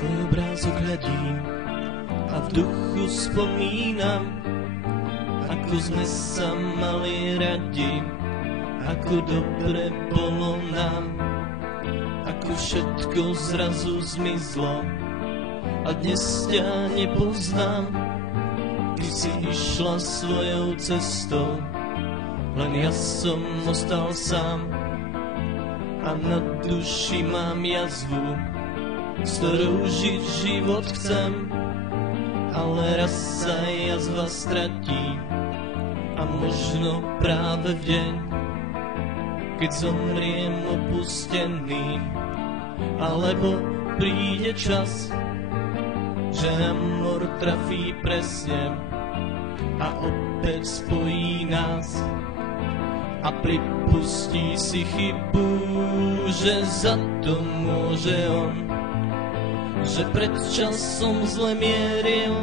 tvoj obrázok hľadím a v duchu spomínam, ako sme sa mali radi, ako dobre bolo nám, ako všetko zrazu zmizlo a dnes ťa nepoznám. Ty si išla svojou cestou, len ja som ostal sám a na duši mám jazvu, s ktorou žiť život chcem, ale raz sa jazva stratí a možno práve v deň, keď zomriem opustený, alebo príde čas, že amor trafí presne a opäť spojí nás a pripustí si chybu, že za to môže on, že pred časom zle mieril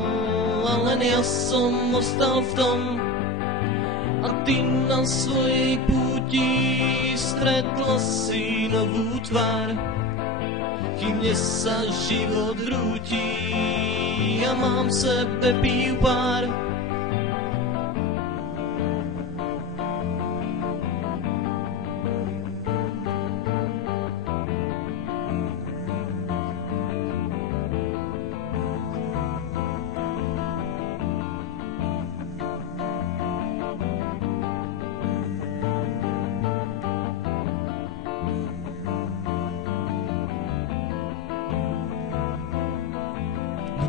a len ja som ostal v tom a ty na svojej púti stretla si novú tvár, kým dnes sa život rúti a mám v sebe pív pár.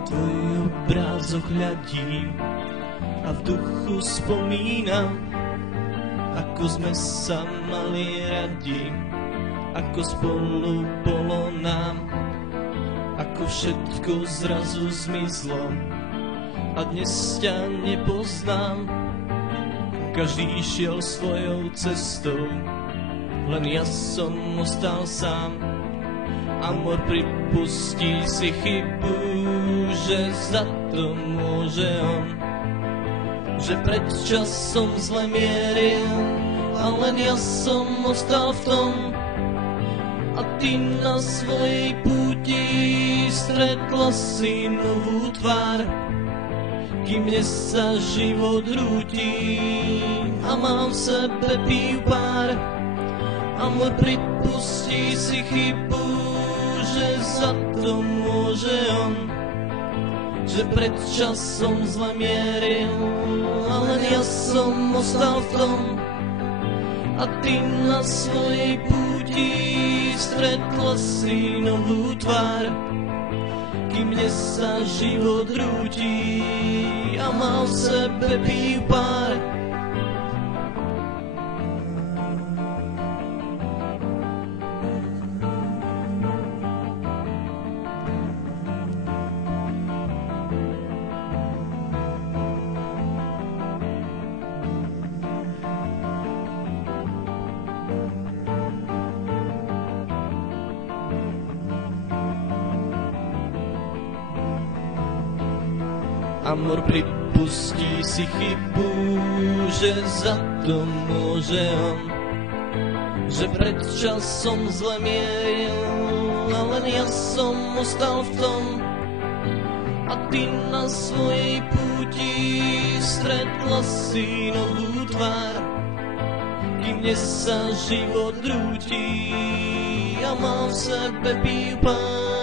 Tvoj obrázok hľadím a v duchu spomínam, ako sme sa mali radi, ako spolu bolo nám, ako všetko zrazu zmizlo a dnes ťa nepoznám. Každý šiel svojou cestou, len ja som ostal sám. Amor pripustí si chybu, že za to môže on, že pred časom zle mieril a len ja som ostal v tom a ty na svojej púti stretla si novú tvár, kým dnes sa život rúti a mám v sebe pív pár. Amor pripustí si chybu, že za to môže on, že pred časom zle mieril a len ja som ostal v tom a ty na svojej púti stretla si novú tvár, kým dnes sa život rúti a mám v sebe pív pár. Amor pripustí si chybu, že za to môže on, že pred časom zle mieril a len ja som ostal v tom a ty na svojej púti stretla si novú tvár, kým dnes sa život rúti a mám v sebe pív pár.